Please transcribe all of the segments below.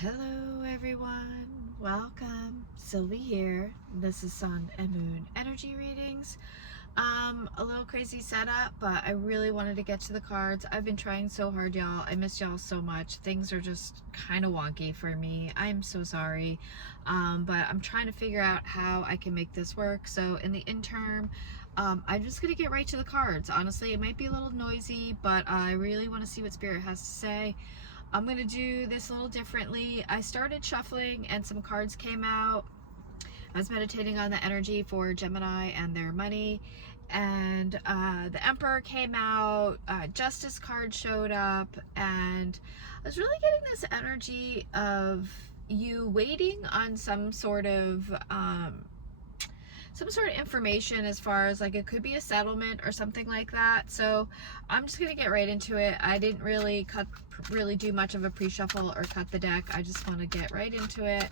Hello everyone, welcome. Sylvie here. This is Sun and Moon energy readings. A little crazy setup, but I really wanted to get to the cards. I've been trying so hard, y'all. I miss y'all so much. Things are just kind of wonky for me. I'm so sorry. But I'm trying to figure out how I can make this work. So in the interim, I'm just gonna get right to the cards. Honestly, it might be a little noisy, but I really want to see what Spirit has to say. I'm going to do this a little differently. I started shuffling and some cards came out. I was meditating on the energy for Gemini and their money. And the Emperor came out, Justice card showed up, and I was really getting this energy of you waiting on some sort of information, as far as like it could be a settlement or something like that. So I'm just gonna get right into it. I didn't really do much of a pre-shuffle or cut the deck. I just want to get right into it.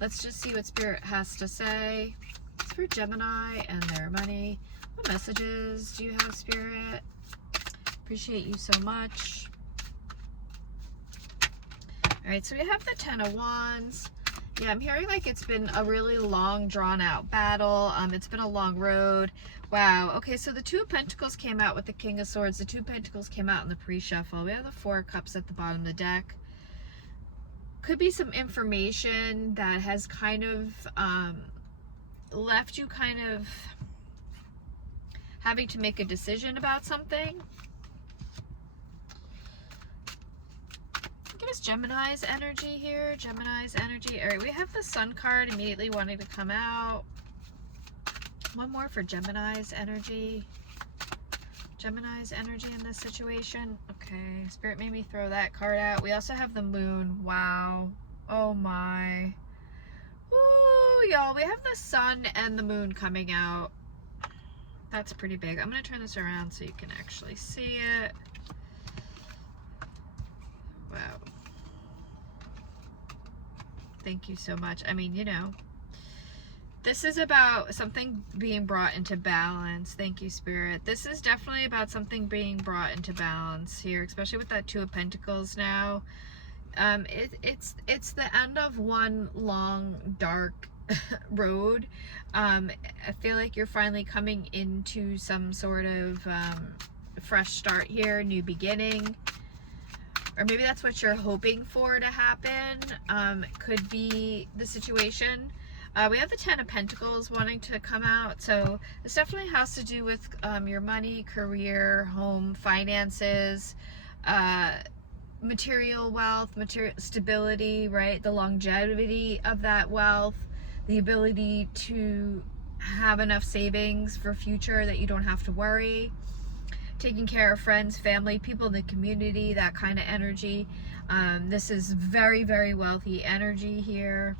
Let's just see what Spirit has to say. It's for Gemini and their money. What messages do you have, Spirit? Appreciate you so much. All right, so we have the 10 of Wands. Yeah, I'm hearing like it's been a really long, drawn-out battle. It's been a long road. Wow. Okay, so the 2 of Pentacles came out with the King of Swords. The 2 of Pentacles came out in the pre-shuffle. We have the 4 of Cups at the bottom of the deck. Could be some information that has kind of left you kind of having to make a decision about something. Give us Gemini's energy here. Gemini's energy. All right, we have the Sun card immediately wanting to come out. One more for Gemini's energy. Gemini's energy in this situation. Okay, Spirit made me throw that card out. We also have the Moon. Wow. Oh my. Woo, y'all. We have the Sun and the Moon coming out. That's pretty big. I'm going to turn this around so you can actually see it. Wow. Thank you so much. I mean, you know, this is about something being brought into balance. Thank you, Spirit. This is definitely about something being brought into balance here, especially with that 2 of Pentacles now. It's the end of one long, dark road. I feel like you're finally coming into some sort of fresh start here, new beginning. Or maybe that's what you're hoping for to happen. Could be the situation. We have the 10 of Pentacles wanting to come out. So this definitely has to do with your money, career, home, finances, material wealth, material stability, right? The longevity of that wealth, the ability to have enough savings for future that you don't have to worry. Taking care of friends, family, people in the community, that kind of energy. This is very, very wealthy energy here.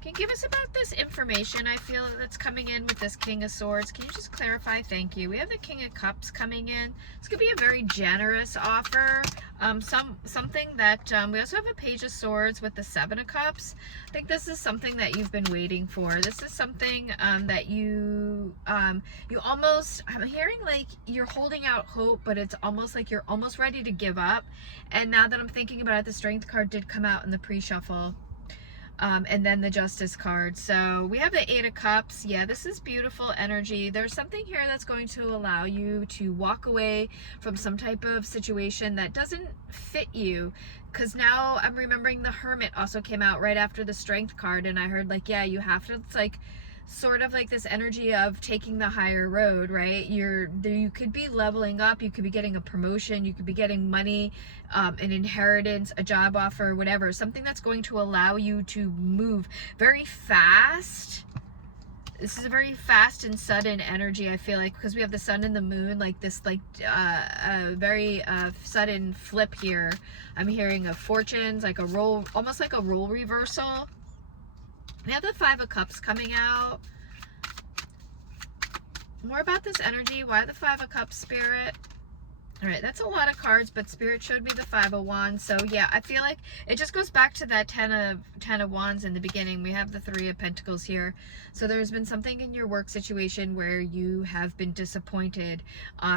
Can you give us about this information I feel that's coming in with this King of Swords? Can you just clarify? Thank you. We have the King of Cups coming in. It's going to be a very generous offer. Something that we also have a Page of Swords with the 7 of Cups. I think this is something that you've been waiting for. This is something that you almost, I'm hearing like you're holding out hope, but it's almost like you're almost ready to give up. And now that I'm thinking about it, the Strength card did come out in the pre-shuffle. And then the Justice card. So we have the 8 of Cups. Yeah, this is beautiful energy. There's something here that's going to allow you to walk away from some type of situation that doesn't fit you. Because now I'm remembering the Hermit also came out right after the Strength card, and I heard like, yeah, you have to, it's like sort of like this energy of taking the higher road, right? You could be leveling up, you could be getting a promotion, you could be getting money, an inheritance, a job offer, whatever, something that's going to allow you to move very fast. This is a very fast and sudden energy, I feel like, because we have the Sun and the Moon, like this, like very sudden flip here. I'm hearing of fortunes, like a role, almost like a role reversal. We have the 5 of Cups coming out. More about this energy. Why the 5 of Cups, Spirit? All right, that's a lot of cards, but Spirit showed me the Five of Wands. So yeah, I feel like it just goes back to that Ten of Wands in the beginning. We have the Three of Pentacles here. So there's been something in your work situation where you have been disappointed.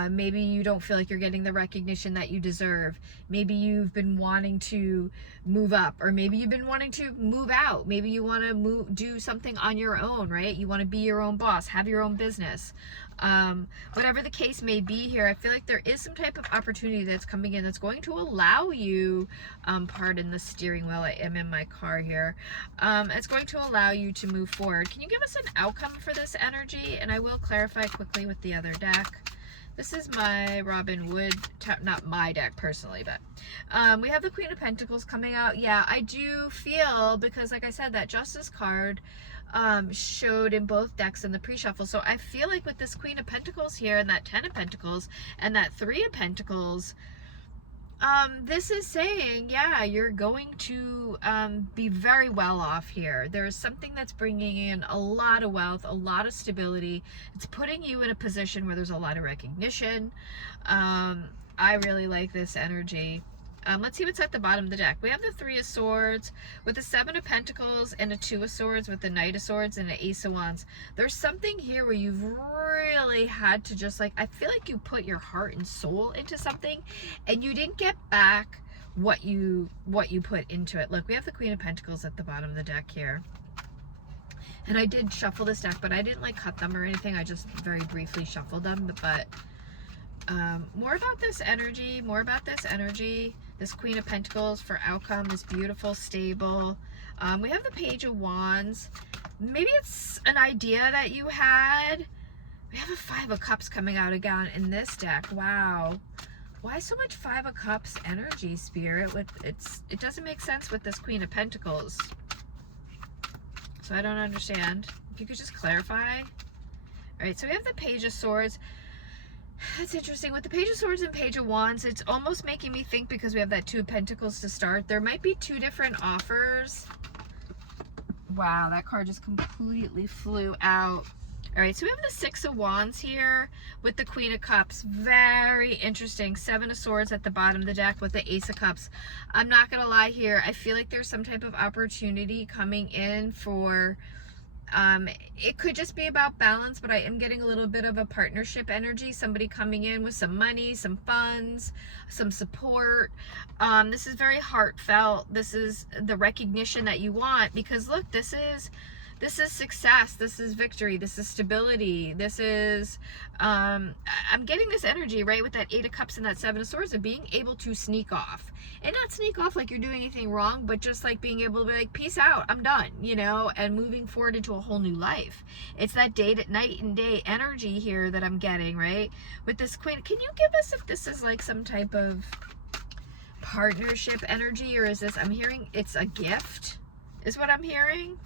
Maybe you don't feel like you're getting the recognition that you deserve. Maybe you've been wanting to move up, or maybe you've been wanting to move out. Maybe you want to do something on your own, right? You want to be your own boss, have your own business. Whatever the case may be here, I feel like there is some type of opportunity that's coming in that's going to allow you, pardon the steering wheel, I am in my car here, it's going to allow you to move forward. Can you give us an outcome for this energy? And I will clarify quickly with the other deck. This is my Robin Wood, not my deck personally, but we have the Queen of Pentacles coming out. Yeah, I do feel, because like I said, that Justice card showed in both decks in the pre-shuffle. So I feel like with this Queen of Pentacles here and that Ten of Pentacles and that Three of Pentacles, this is saying, yeah, you're going to be very well off here. There's something that's bringing in a lot of wealth, a lot of stability. It's putting you in a position where there's a lot of recognition. I really like this energy. Let's see what's at the bottom of the deck. We have the Three of Swords with the Seven of Pentacles and a Two of Swords with the Knight of Swords and an Ace of Wands. There's something here where you've really had to just, like, I feel like you put your heart and soul into something and you didn't get back what you put into it. Look, we have the Queen of Pentacles at the bottom of the deck here. And I did shuffle this deck, but I didn't like cut them or anything. I just very briefly shuffled them. But more about this energy, this Queen of Pentacles for outcome is beautiful, stable. We have the Page of Wands. Maybe it's an idea that you had. We have a Five of Cups coming out again in this deck. Wow. Why so much Five of Cups energy, Spirit? It doesn't make sense with this Queen of Pentacles. So I don't understand. If you could just clarify. All right, so we have the Page of Swords. That's interesting. With the Page of Swords and Page of Wands, it's almost making me think, because we have that Two of Pentacles to start, there might be two different offers. Wow, that card just completely flew out. All right, so we have the Six of Wands here with the Queen of Cups. Very interesting. Seven of Swords at the bottom of the deck with the Ace of Cups. I'm not going to lie here. I feel like there's some type of opportunity coming in for... it could just be about balance, but I am getting a little bit of a partnership energy. Somebody coming in with some money, some funds, some support. This is very heartfelt. This is the recognition that you want, because look, this is success, this is victory, this is stability, this is I'm getting this energy, right, with that Eight of Cups and that Seven of Swords, of being able to sneak off. And not sneak off like you're doing anything wrong, but just like being able to be like, peace out, I'm done, you know, and moving forward into a whole new life. It's that night and day energy here that I'm getting, right, with this Queen. Can you give us if this is like some type of partnership energy, or is this, I'm hearing it's a gift, is what I'm hearing.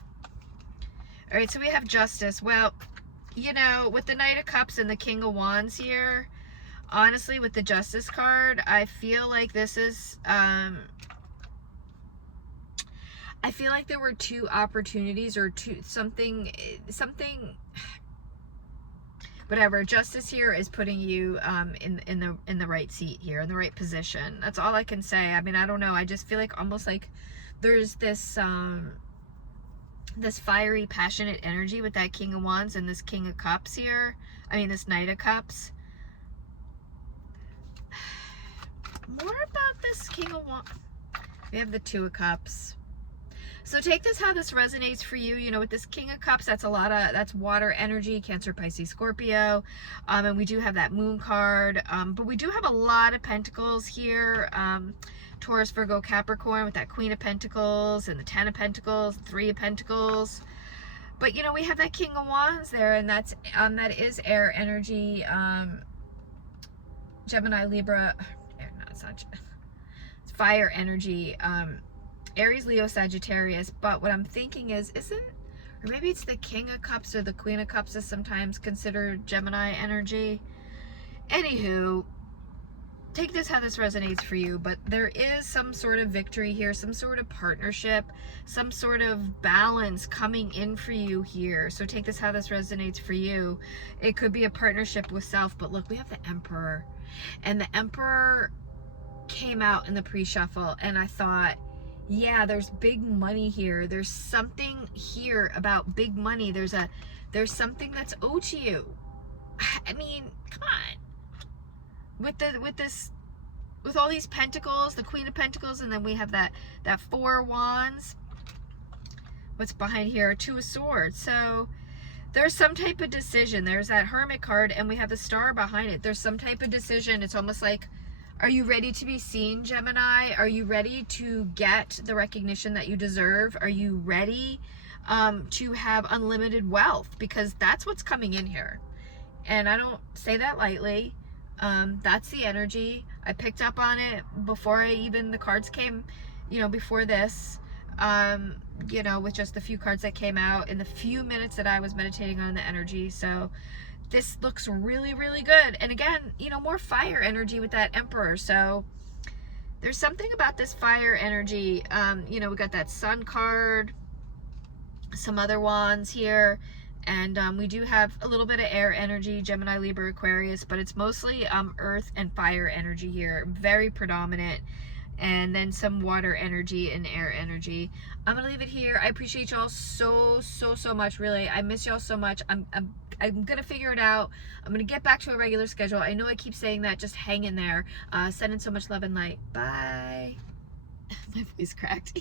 All right, so we have Justice. Well, you know, with the Knight of Cups and the King of Wands here, honestly, with the Justice card, I feel like this is, I feel like there were two opportunities, or something, whatever. Justice here is putting you in the right seat here, in the right position. That's all I can say. I mean, I don't know. I just feel like almost like there's this, this fiery, passionate energy with that King of Wands and this King of Cups here. I mean, this Knight of Cups. More about this King of Wands. We have the Two of Cups. So take this how this resonates for you. You know, with this King of Cups, that's that's water energy, Cancer, Pisces, Scorpio. And we do have that Moon card. But we do have a lot of Pentacles here. Taurus, Virgo, Capricorn with that Queen of Pentacles and the Ten of Pentacles, Three of Pentacles. But you know, we have that King of Wands there, and that's that is air energy. Gemini, Libra, no, it's not. It's fire energy. Aries, Leo, Sagittarius. But what I'm thinking is, or maybe it's the King of Cups or the Queen of Cups is sometimes considered Gemini energy. Anywho, take this how this resonates for you, but there is some sort of victory here, some sort of partnership, some sort of balance coming in for you here. So take this how this resonates for you. It could be a partnership with self, but look, we have the Emperor, and the Emperor came out in the pre-shuffle, and I thought, yeah, there's big money here. There's something here about big money. There's something that's owed to you. I mean, come on. With all these pentacles, the Queen of Pentacles, and then we have that Four of Wands. What's behind here? Two of Swords. So there's some type of decision. There's that Hermit card, and we have the Star behind it. There's some type of decision. It's almost like, are you ready to be seen, Gemini? Are you ready to get the recognition that you deserve? Are you ready to have unlimited wealth? Because that's what's coming in here. And I don't say that lightly. That's the energy. I picked up on it before the cards came, before this, with just the few cards that came out in the few minutes that I was meditating on the energy. So this looks really, really good. And again, more fire energy with that Emperor. So there's something about this fire energy. We got that Sun card, some other wands here. And we do have a little bit of air energy, Gemini, Libra, Aquarius, but it's mostly earth and fire energy here, very predominant. And then some water energy and air energy. I'm gonna leave it here. I appreciate y'all so much. Really, I miss y'all so much. I'm gonna figure it out. I'm gonna get back to a regular schedule. I know I keep saying that. Just hang in there. Sending so much love and light. Bye. My voice cracked.